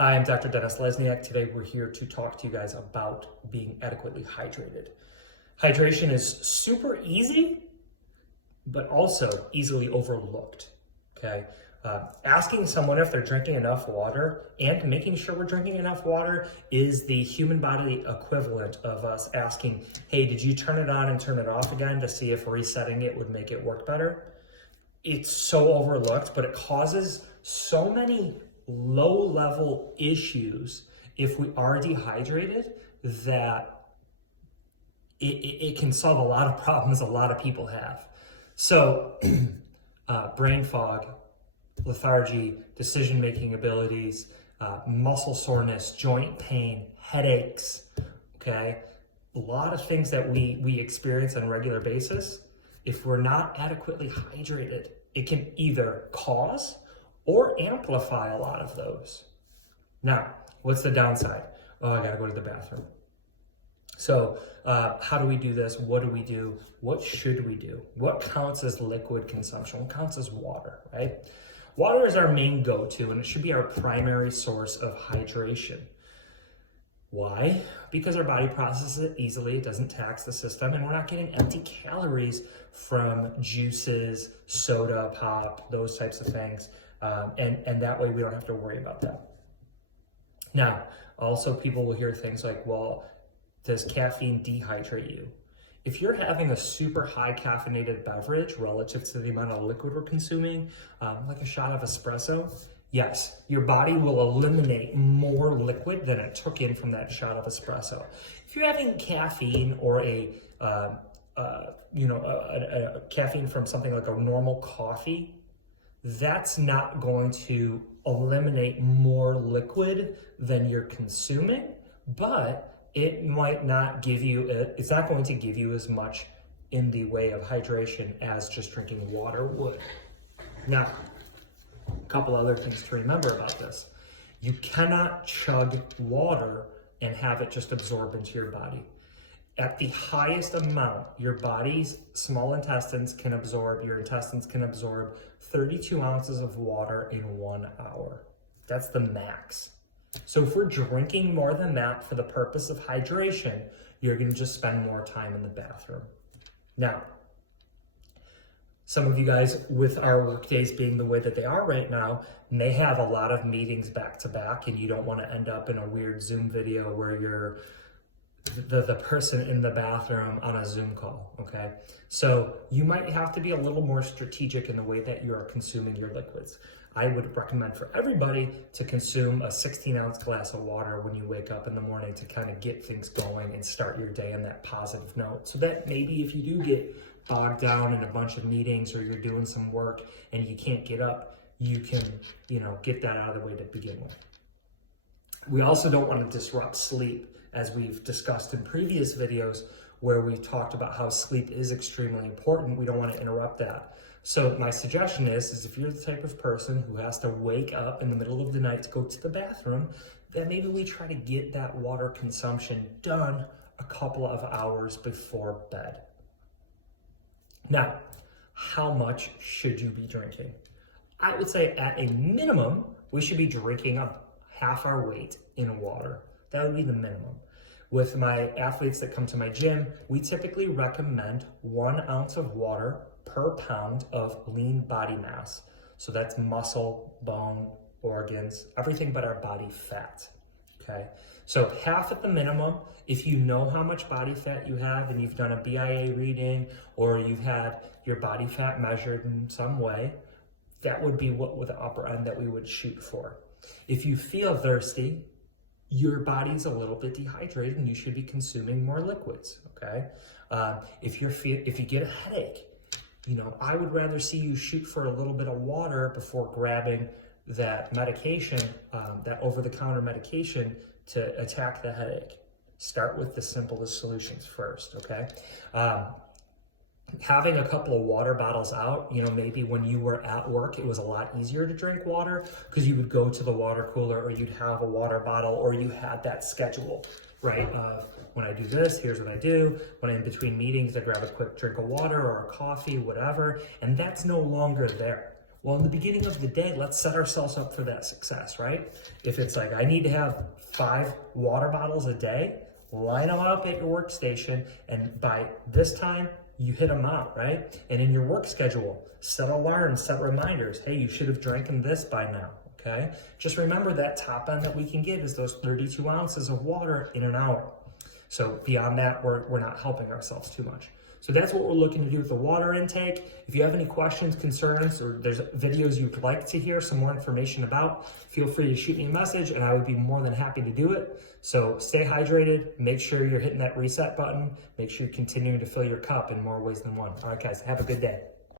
Hi, I'm Dr. Dennis Lesniak. Today we're here to talk to you guys about being adequately hydrated. Hydration is super easy, but also easily overlooked, okay? Asking someone if they're drinking enough water and making sure we're drinking enough water is the human body equivalent of us asking, hey, did you turn it on and turn it off again to see if resetting it would make it work better? It's so overlooked, but it causes so many low-level issues if we are dehydrated that it can solve a lot of problems a lot of people have. So brain fog, lethargy, decision-making abilities, muscle soreness, joint pain, headaches, okay? A lot of things that we experience on a regular basis. If we're not adequately hydrated, it can either cause or amplify a lot of those. Now, what's the downside? Oh, I gotta go to the bathroom. So how do we do this? What do we do? What should we do? What counts as liquid consumption? What counts as water, right? Water is our main go-to, and it should be our primary source of hydration. Why? Because our body processes it easily, it doesn't tax the system, and we're not getting empty calories from juices, soda, pop, those types of things. And that way we don't have to worry about that. Now, also people will hear things like, well, does caffeine dehydrate you? If you're having a super high caffeinated beverage relative to the amount of liquid we're consuming, like a shot of espresso, yes, your body will eliminate more liquid than it took in from that shot of espresso. If you're having caffeine or caffeine from something like a normal coffee, that's not going to eliminate more liquid than you're consuming, but it might not give you, it's not going to give you as much in the way of hydration as just drinking water would. Now, a couple other things to remember about this. You cannot chug water and have it just absorb into your body. At the highest amount, your body's small intestines can absorb, your intestines can absorb 32 ounces of water in 1 hour. That's the max. So if we're drinking more than that for the purpose of hydration, you're gonna just spend more time in the bathroom. Now, some of you guys, with our work days being the way that they are right now, may have a lot of meetings back to back, and you don't wanna end up in a weird Zoom video where you're the person in the bathroom on a Zoom call, okay? So you might have to be a little more strategic in the way that you are consuming your liquids. I would recommend for everybody to consume a 16-ounce glass of water when you wake up in the morning to kind of get things going and start your day on that positive note. So that maybe if you do get bogged down in a bunch of meetings or you're doing some work and you can't get up, you can, get that out of the way to begin with. We also don't want to disrupt sleep, as we've discussed in previous videos where we've talked about how sleep is extremely important. We don't want to interrupt that. So my suggestion is if you're the type of person who has to wake up in the middle of the night to go to the bathroom, then maybe we try to get that water consumption done a couple of hours before bed. Now, how much should you be drinking? I would say at a minimum, we should be drinking up half our weight in water. That would be the minimum. With my athletes that come to my gym, we typically recommend 1 ounce of water per pound of lean body mass. So that's muscle, bone, organs, everything but our body fat, okay? So half at the minimum. If you know how much body fat you have and you've done a BIA reading or you've had your body fat measured in some way, that would be what with the upper end that we would shoot for. If you feel thirsty, your body's a little bit dehydrated and you should be consuming more liquids, okay? If you get a headache, I would rather see you shoot for a little bit of water before grabbing that medication, that over-the-counter medication to attack the headache. Start with the simplest solutions first, okay? Having a couple of water bottles out, maybe when you were at work, it was a lot easier to drink water because you would go to the water cooler or you'd have a water bottle or you had that schedule, right? When I do this, here's what I do. When I'm in between meetings, I grab a quick drink of water or a coffee, whatever, and that's no longer there. Well, in the beginning of the day, let's set ourselves up for that success, right? If it's like, I need to have 5 water bottles a day, line them up at your workstation, and by this time, you hit them out, right? And in your work schedule, set alarms, set reminders. Hey, you should have drinking this by now, okay? Just remember that top end that we can give is those 32 ounces of water in an hour. So beyond that, we're not helping ourselves too much. So that's what we're looking to do with the water intake. If you have any questions, concerns, or there's videos you'd like to hear some more information about, feel free to shoot me a message and I would be more than happy to do it. So stay hydrated, make sure you're hitting that reset button, make sure you're continuing to fill your cup in more ways than one. All right, guys, have a good day.